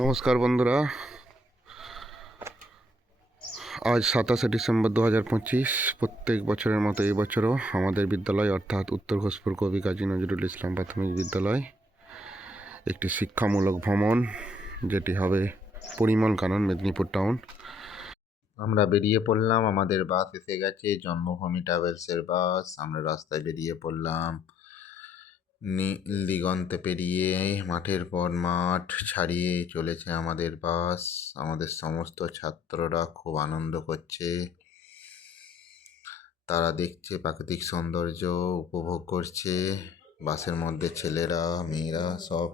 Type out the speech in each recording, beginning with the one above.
নমস্কার বন্ধুরা, আজ 27শে ডিসেম্বর 2025। প্রত্যেক বছরের মতো এই বছরও আমাদের বিদ্যালয় অর্থাৎ উত্তর ঘোষপুর কবি কাজী নজরুল ইসলাম প্রাথমিক বিদ্যালয় একটি শিক্ষামূলক ভ্রমণ, যেটি হবে পরিমল কানন, মেদিনীপুর টাউন। আমরা বেরিয়ে পড়লাম, আমাদের বাস এসে গেছে, জন্মভূমি ট্রাভেলসের বাস। আমরা রাস্তায় বেরিয়ে পড়লাম, নীল দিগন্তে পেরিয়ে মাঠের পর মাঠ ছাড়িয়ে চলেছে আমাদের বাস। আমাদের সমস্ত ছাত্ররা খুব আনন্দ করছে, তারা দেখছে প্রাকৃতিক সৌন্দর্য, উপভোগ করছে। বাসের মধ্যে ছেলেরা মেয়েরা সব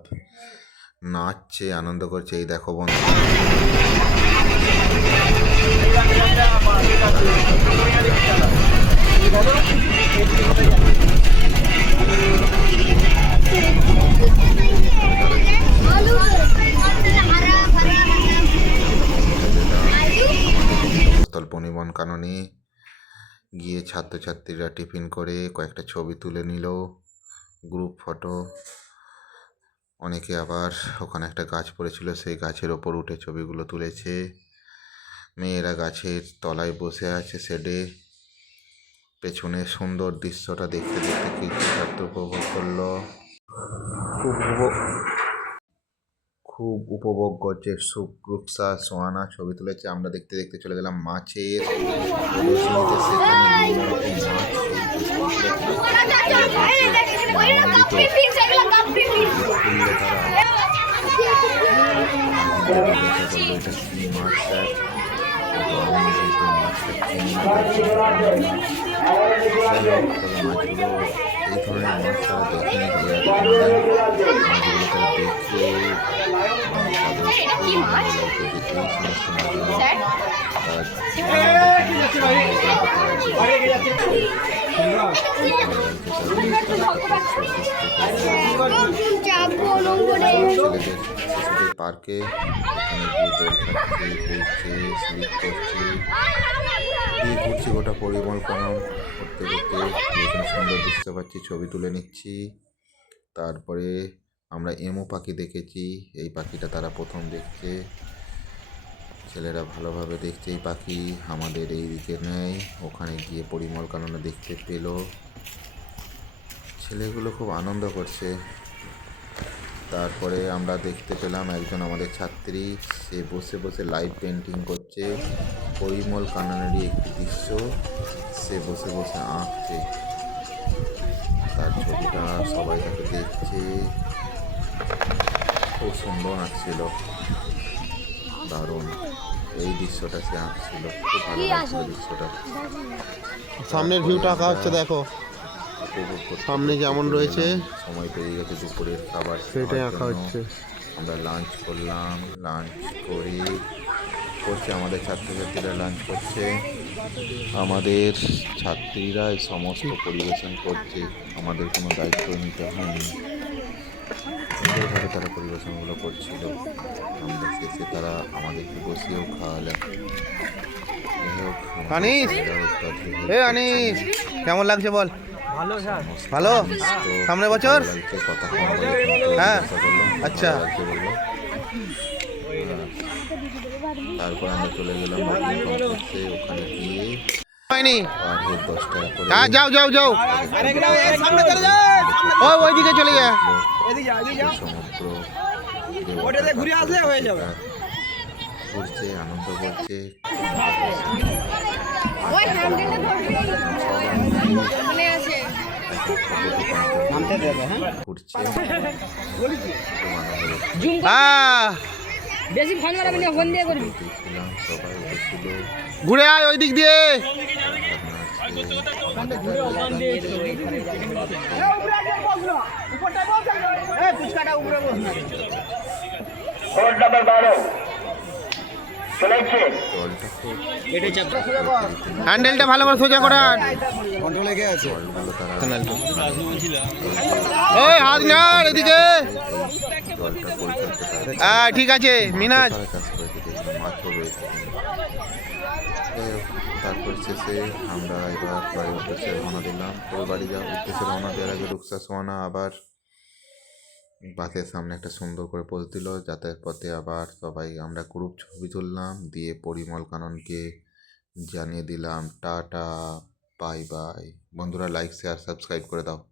নাচছে, আনন্দ করছে। এই দেখো বন্ধু, পরিমল কাননে গিয়ে ছাত্রছাত্রীরা টিফিন করে কয়েকটা ছবি তুলে নিল, গ্রুপ ফটো। অনেকে আবার ওখানে একটা গাছ পড়েছিল, সেই গাছের ওপর উঠে ছবিগুলো তুলেছে। মেয়েরা গাছের তলায় বসে আছে শেডে। পেছনে সুন্দর দৃশ্যটা দেখতে দেখতে কিছু ছাত্র উপভোগ করলো, খুব উপভোগ করছে। রুকসা সোহানা ছবি তুলেছে। আমরা দেখতে দেখতে চলে গেলাম মাছের প্রদর্শনীতে। এই ধরনের মাছ তারা দেখেনি, পার্কে ঘুরছি গোটা পরিমল কানন করতে করতে। এখানে সুন্দর দৃশ্য পাচ্ছি, ছবি তুলে নিচ্ছি। তারপরে আমরা এমু পাখি দেখেছি। এই পাখিটা তারা প্রথম দেখছে, ছেলেরা ভালোভাবে দেখছে। এই পাখি আমাদের এই দিকে নেই, ওখানে গিয়ে পরিমল কাননে দেখতে পেল। ছেলেগুলো খুব আনন্দ করছে। তারপরে আমরা দেখতে পেলাম একজন আমাদের ছাত্রী, সে বসে বসে লাইভ পেন্টিং করছে। পরিমল কাননেরই একটি দৃশ্য সে বসে বসে আঁকছে, তার ছবিটা সবাই তাকে দেখছে। খুব সুন্দর আঁকছিল, দারুণ এই দৃশ্যটা সে আঁকছিল, খুব ভালো লাগছিল দৃশ্যটা। সামনের ভিউটা আঁকা হচ্ছে, দেখো সামনে যেমন রয়েছে। সময় পেরিয়ে গেছে দুপুরের খাবার, সেটাই আঁকা হচ্ছে। আমরা লাঞ্চ করলাম, লাঞ্চ করছে আমাদের ছাত্রছাত্রীরা লাঞ্চ করছে। আমাদের ছাত্রীরা এই সমস্ত পরিবেশন করছে, আমাদের কোনো দায়িত্ব নিতে হয়নি। সুন্দরভাবে তারা পরিবেশনগুলো করছিল। আমরা শেষে তারা আমাদেরকে বসিয়েও খাওয়ালেন। কেমন লাগছে বল? ভালো। সামনে বছর? হ্যাঁ, আচ্ছা। তারপর আমরা চলে গেলাম ওখানে গিয়ে হয়নি। 10 টাকা করে যাও যাও যাও, ওইদিকে চলে যা। সমুদ্র ঘুরছে, আনন্দ করছে। ঘুরে আয় ওই দিক দিয়ে। হ্যান্ডেলটা ভালো করে সোজা করে ওই হাত নাড় এদিকে। হ্যাঁ ঠিক আছে মিনাজ। তারপর শেষে আমরা এবার বাড়ির উদ্দেশ্যে রওনা দিলাম। পুরো বাড়ি যাওয়ার উদ্দেশ্যে রওনা দেওয়ার আগে রুকসা সোহানা আবার বাসের সামনে একটা সুন্দর করে পোজ দিল। যাতায়াত পথে আবার সবাই আমরা গ্রুপ ছবি তুললাম, দিয়ে পরিমল কাননকে জানিয়ে দিলাম টাটা, বাই বাই। বন্ধুরা লাইক শেয়ার সাবস্ক্রাইব করে দাও।